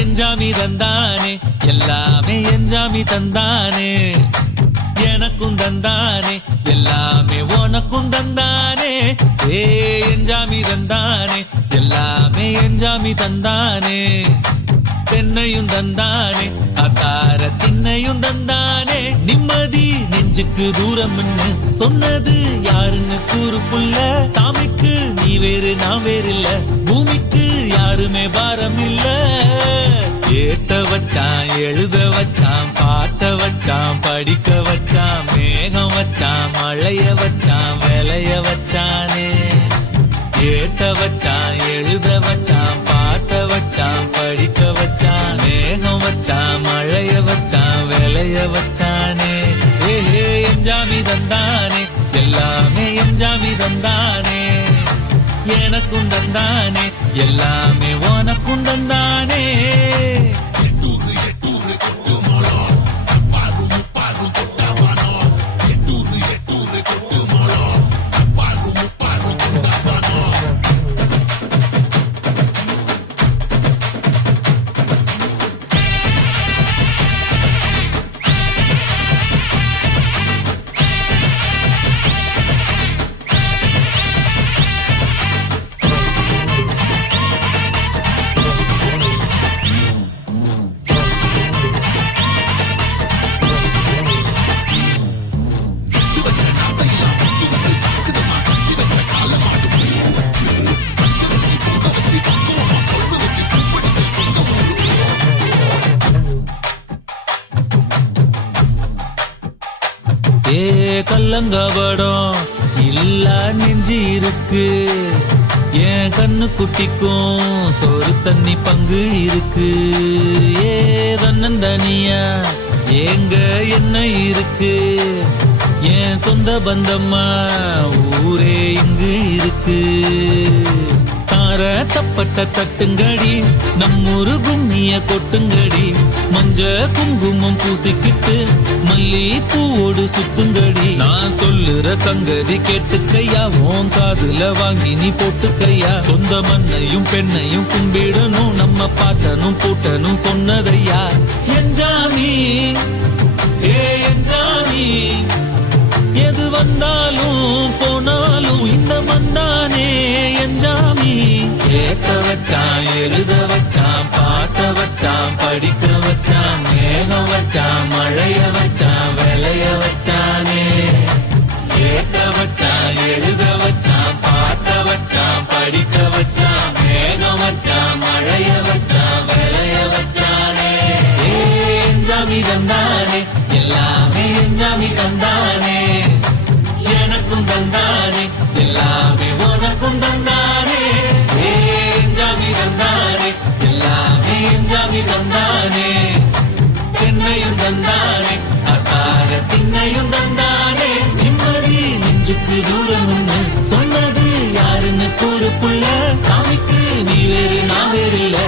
எஞ்சாமி தந்தானே எல்லாமே எஞ்சாமி தந்தானே எனக்கும் தந்தானே எல்லாமே உனக்கும் தந்தானே ஏ எஞ்சாமி தந்தானே எல்லாமே எஞ்சாமி தந்தானே தென்னையும் தந்தானே அத்தார திண்ணையும் தந்தானே நிம்மதி நெஞ்சுக்கு தூரம்னு சொன்னது யாருன்னு கூறு புள்ள சாமிக்கு நீ வேறு நான் வேறு இல்ல பூமிக்கு யாருமே பாரம் இல்ல ஏட்ட வச்சான் எழுத வச்சான் பாட்ட வச்சான் படிக்க வச்சான் மேகம் வச்சான் மழைய வச்சான் விளைய வச்சானே ஏட்ட வச்சான் எழுத வச்சான் பாட்ட வச்சான் படிக்க வச்சான் மேகம் வச்சான் மழைய வச்சான் விளைய வச்சானே ஏ எஞ்சாமி தந்தானே எல்லாமே எஞ்சாமி தந்தானே எனக்கும் தந்தானே எல்லாமே உனக்கும் தந்தானே ஏ கல்லங்கபடம் இல்ல நெஞ்சு இருக்கு என் கண்ணு குட்டிக்கும் சோறு தண்ணி பங்கு இருக்கு ஏ தன்னந்தனியா எங்க என்ன இருக்கு என் சொந்த பந்தம்மா ஊரே இங்கு இருக்கு தார தப்பட்ட தட்டுங்கடி நம்மூரு கும்மிய கொட்டுங்கடி மஞ்ச குங்குமம் பூசிக்கிட்டு மல்லி பூவோடு சுத்துங்கடி நான் சொல்லுற சங்கதி கேட்டுக்கையா உன் காதுல வாங்கி நீ போட்டுக்கையா சொந்த மண்ணையும் பெண்ணையும் கும்பிடணும் நம்ம பாட்டனும் பூட்டனும் சொன்னதையா எஞ்சாமி ஏ எஞ்சாமி எது வந்தாலும் போனாலும் இந்த மந்தானே எஞ்சாமி கேட்க வச்சான் எழுத வச்சான் பாட்ட வச்சான் படிக்க வச்சான் மேகம் வச்சான் மழைய வச்சான் விளைய வச்சானே கேட்க வச்சான் எழுத வச்சான் பாட்ட வச்சான் படிக்க வச்சான் மேகம் வச்சான் மழைய வச்சான் விளைய வச்சானே எஞ்சாமி தந்தானே எல்லாமே எஞ்சாமி தந்தானே எனக்கும் தந்தானே எல்லாமே உனக்கும் தந்தானே எஞ்சாமி தந்தானே எல்லாமே எஞ்சாமி தந்தானே தென்னையும் தந்தானே அத்தார திண்ணையும் தந்தானே நிம்மதி நெஞ்சுக்கு தூரம்னு சொன்னது யாருன்னு கூறு புள்ள சாமிக்கு நீ வேறு நான் வேறு இல்ல